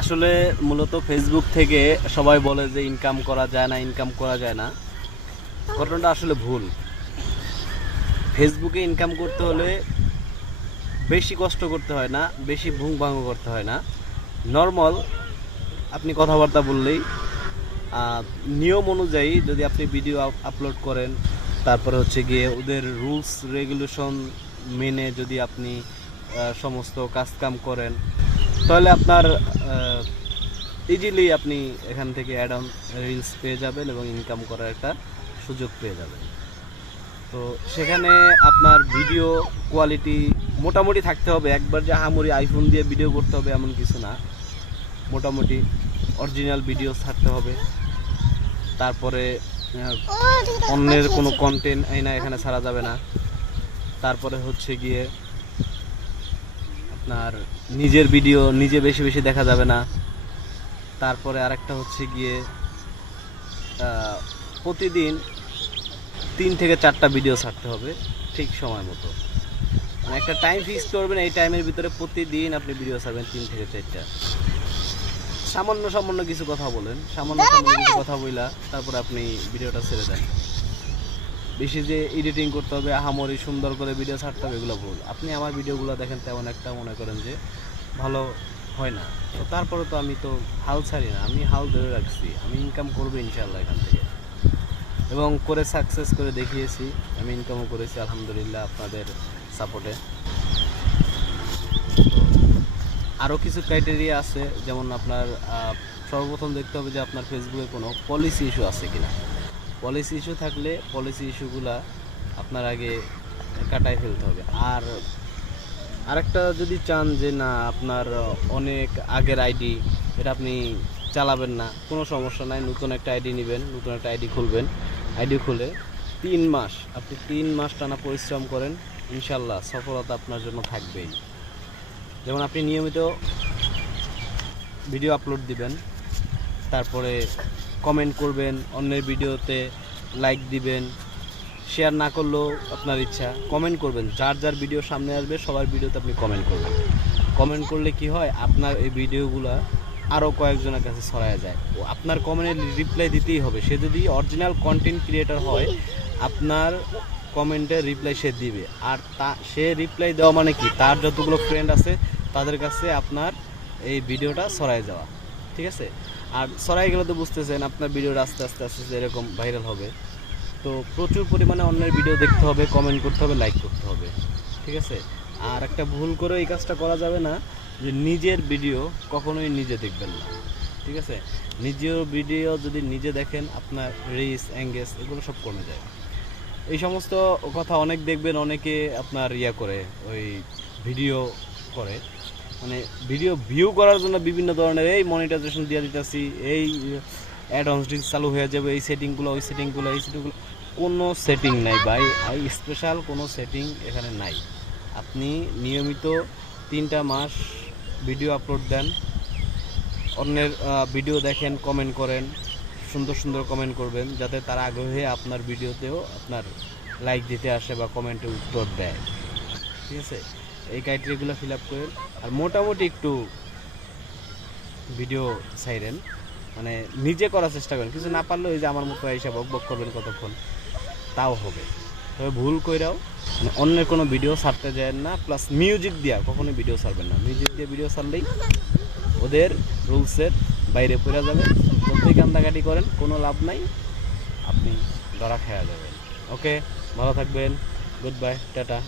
আসলে মূলত ফেসবুক থেকে সবাই বলে যে ইনকাম করা যায় না। ঘটনাটা আসলে ভুল। ফেসবুকে ইনকাম করতে হলে বেশি কষ্ট করতে হয় না, বেশি ভুং করতে হয় না। নর্মাল আপনি কথাবার্তা বললেই নিয়ম অনুযায়ী যদি আপনি ভিডিও আপলোড করেন, তারপরে হচ্ছে গিয়ে ওদের রুলস রেগুলেশন মেনে যদি আপনি সমস্ত কাজকাম করেন, তাহলে আপনার ইজিলি আপনি এখান থেকে অ্যাড অন রিলস পেয়ে যাবেন এবং ইনকাম করার একটা সুযোগ পেয়ে যাবেন। তো সেখানে আপনার ভিডিও কোয়ালিটি মোটামুটি থাকতে হবে। একবার যে আহামরি আইফোন দিয়ে ভিডিও করতে হবে এমন কিছু না, মোটামুটি অরিজিনাল ভিডিও ছাড়তে হবে। তারপরে অন্যের কোনো কন্টেন্ট এখানে ছাড়া যাবে না। তারপরে হচ্ছে গিয়ে আপনার নিজের ভিডিও নিজে বেশি বেশি দেখা যাবে না। তারপরে আরেকটা হচ্ছে গিয়ে প্রতিদিন 3 থেকে 4টা ভিডিও ছাড়তে হবে ঠিক সময় মতো। মানে একটা টাইম ফিক্স করবেন, এই টাইমের ভিতরে প্রতিদিন আপনি ভিডিও ছাড়বেন 3 থেকে 4টা। সামান্য কিছু কথা বলেন, সামান্য কিছু কথা বইলা তারপরে আপনি ভিডিওটা ছেড়ে দেন। বেশি যে এডিটিং করতে হবে, আহামরি সুন্দর করে ভিডিও ছাড়তে হবে, এগুলো ভুল। আপনি আমার ভিডিওগুলো দেখেন, তেমন একটা মনে করেন যে ভালো হয় না। তো তারপরে তো আমি তো হাল ছাড়ি না, আমি হাল ধরে রাখছি, আমি ইনকাম করবো ইনশাআল্লাহ এখান থেকে, এবং করে সাকসেস করে দেখিয়েছি। আমি ইনকামও করেছি আলহামদুলিল্লাহ আপনাদের সাপোর্টে। আরও কিছু ক্রাইটেরিয়া আছে, যেমন আপনার সর্বপ্রথম দেখতে হবে যে আপনার ফেসবুকে কোনো পলিসি ইস্যু আছে কিনা। পলিসি ইস্যু থাকলে পলিসি ইস্যুগুলা আপনার আগে কাটাই ফেলতে হবে। আর আরেকটা যদি চান যে না আপনার অনেক আগের আইডি, এটা আপনি চালাবেন না, কোনো সমস্যা নাই, নতুন একটা আইডি নেবেন, নতুন একটা আইডি খুলবেন। আইডি খুলে 3 মাস আপনি 3 মাস টানা পরিশ্রম করেন, ইনশাল্লাহ সফলতা আপনার জন্য থাকবেই। যেমন আপনি নিয়মিত ভিডিও আপলোড দিবেন, তারপরে কমেন্ট করবেন, অন্যের ভিডিওতে লাইক দিবেন, শেয়ার না করলেও আপনার ইচ্ছা, কমেন্ট করবেন। যার যার ভিডিও সামনে আসবে সবার ভিডিওতে আপনি কমেন্ট করবেন। কমেন্ট করলে কি হয়, আপনার এই ভিডিওগুলো আরও কয়েকজনের কাছে ছড়ায় যায়। ও আপনার কমেন্টের রিপ্লাই দিতেই হবে। সে যদি অরিজিনাল কন্টেন্ট ক্রিয়েটর হয়, আপনার কমেন্টের রিপ্লাই সে দিবে। আর সে রিপ্লাই দেওয়া মানে কি, তার যতগুলো ফ্রেন্ড আছে তাদের কাছে আপনার এই ভিডিওটা ছড়ায় যাওয়া, ঠিক আছে? আর ছড়াই গেলে তো বুঝতেছেন আপনার ভিডিওটা আস্তে আস্তে এরকম ভাইরাল হবে। তো প্রচুর পরিমাণে অন্যের ভিডিও দেখতে হবে, কমেন্ট করতে হবে, লাইক করতে হবে, ঠিক আছে? আর একটা ভুল করে এই কাজটা করা যাবে না যে নিজের ভিডিও কখনোই নিজে দেখবেন না, ঠিক আছে? নিজের ভিডিও যদি নিজে দেখেন, আপনার রিচ এঙ্গেজ এগুলো সব কমে যায়। এই সমস্ত কথা অনেক দেখবেন, অনেকে আপনার করে ওই ভিডিও করে, মানে ভিডিও ভিউ করার জন্য বিভিন্ন ধরনের এই মনিটাইজেশন দিয়ে দিতেছি, এই অ্যাডভান্স চালু হয়ে যাবে, এই সেটিংগুলো ওই সেটিংগুলো এই সেটিংগুলো, কোনো সেটিং নাই ভাই, স্পেশাল কোনো সেটিং এখানে নাই। আপনি নিয়মিত 3টা মাস ভিডিও আপলোড দেন, অন্যের ভিডিও দেখেন, কমেন্ট করেন, সুন্দর কমেন্ট করবেন, যাতে তারা আগ্রহে আপনার ভিডিওতেও আপনার লাইক দিতে আসে বা কমেন্টে উত্তর দেয়, ঠিক আছে? এই ক্রাইটেরিয়াগুলো ফিল আপ করেন। আর মোটামুটি একটু ভিডিও ছাইরেন, মানে নিজে করার চেষ্টা করেন। কিছু না পারলেও এই যে আমার মতো হিসাব বক করবেন কতক্ষণ, তাও হবে। তবে ভুল কইরাও মানে অন্যের কোনো ভিডিও ছাড়তে যায় না। প্লাস মিউজিক দিয়া কখনোই ভিডিও ছাড়বেন না। মিউজিক দিয়ে ভিডিও ছাড়লেই ওদের রুলসের বাইরে পড়ে যাবে। যতই কান্দাকাটি করেন কোনো লাভ নাই, আপনি ধরা খেয়া যাবেন। ওকে, ভালো থাকবেন, গুড বাই, টাটা।